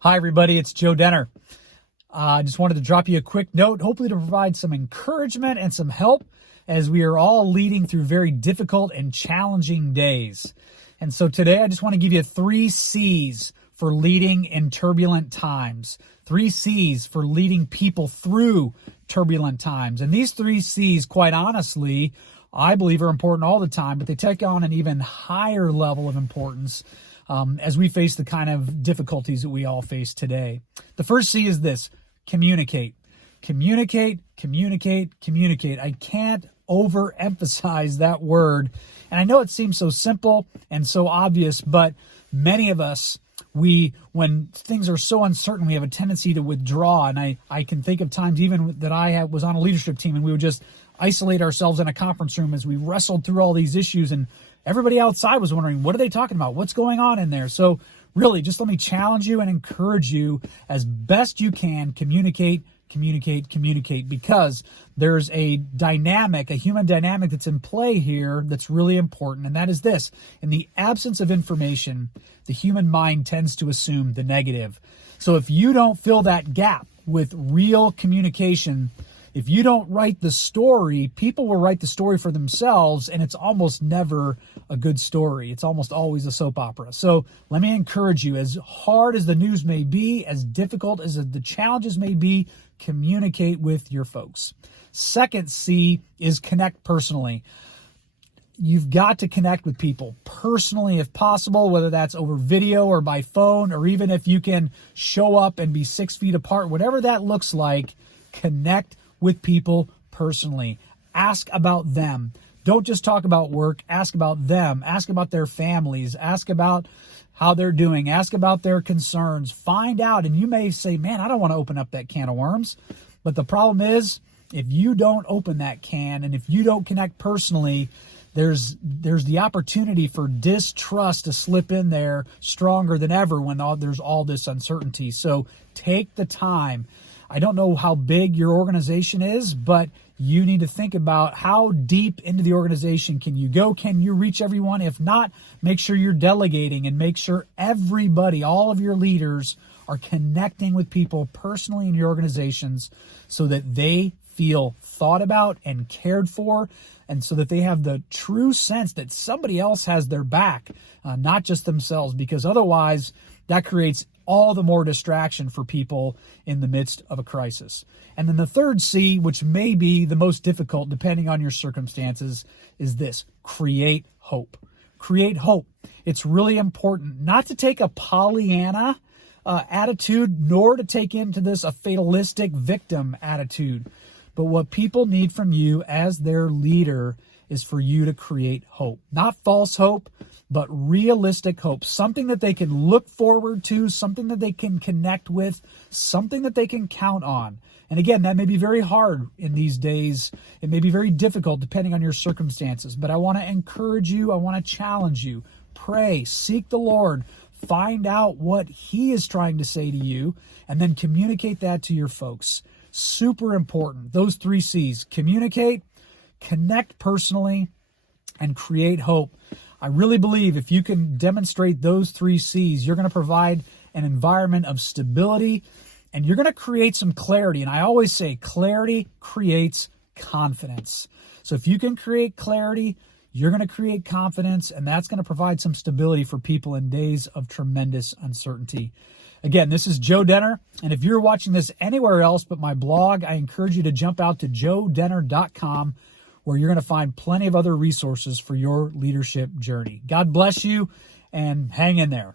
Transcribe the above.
Hi, everybody. It's Joe Denner. I just wanted to drop you a quick note, hopefully to provide some encouragement and some help as we are all leading through very difficult and challenging days. And so today I just want to give you 3 C's for leading in turbulent times. 3 C's for leading people through turbulent times. And these 3 C's, quite honestly, I believe are important all the time, but they take on an even higher level of importance as we face the kind of difficulties that we all face today. The first C is this: communicate. Communicate, communicate, communicate. I can't overemphasize that word. And I know it seems so simple and so obvious, but many of us, when things are so uncertain, we have a tendency to withdraw. And I can think of times even that I was on a leadership team and we would just isolate ourselves in a conference room as we wrestled through all these issues, and everybody outside was wondering, what are they talking about? What's going on in there? So really, just let me challenge you and encourage you as best you can, communicate, communicate, communicate, because there's a dynamic, a human dynamic that's in play here that's really important, and that is this: in the absence of information, the human mind tends to assume the negative. So if you don't fill that gap with real communication, if you don't write the story, people will write the story for themselves, and it's almost never a good story. It's almost always a soap opera. So let me encourage you, as hard as the news may be, as difficult as the challenges may be, communicate with your folks. Second C is connect personally. You've got to connect with people personally if possible, whether that's over video or by phone, or even if you can show up and be 6 feet apart, whatever that looks like, connect with people personally. Ask about them. Don't just talk about work. Ask about them. Ask about their families. Ask about how they're doing. Ask about their concerns. Find out. And you may say, man, I don't want to open up that can of worms. But the problem is, if you don't open that can and if you don't connect personally, there's the opportunity for distrust to slip in there stronger than ever when there's all this uncertainty. So take the time. I don't know how big your organization is, but you need to think about how deep into the organization can you go? Can you reach everyone? If not, make sure you're delegating and make sure everybody, all of your leaders, are connecting with people personally in your organizations so that they feel thought about and cared for, and so that they have the true sense that somebody else has their back, not just themselves, because otherwise that creates all the more distraction for people in the midst of a crisis. And then the third C, which may be the most difficult depending on your circumstances, is this: create hope. Create hope. It's really important not to take a Pollyanna attitude, nor to take into this a fatalistic victim attitude. But what people need from you as their leader is for you to create hope. Not false hope, but realistic hope. Something that they can look forward to, something that they can connect with, something that they can count on. And again, that may be very hard in these days. It may be very difficult depending on your circumstances. But I want to encourage you. I want to challenge you. Pray, seek the Lord, find out what He is trying to say to you, and then communicate that to your folks. Super important. Those 3 C's: communicate, connect personally, and create hope. I really believe if you can demonstrate those 3 C's, you're going to provide an environment of stability, and you're going to create some clarity. And I always say clarity creates confidence. So if you can create clarity, you're going to create confidence, and that's going to provide some stability for people in days of tremendous uncertainty. Again, this is Joe Denner, and if you're watching this anywhere else but my blog, I encourage you to jump out to joedenner.com, where you're going to find plenty of other resources for your leadership journey. God bless you, and hang in there.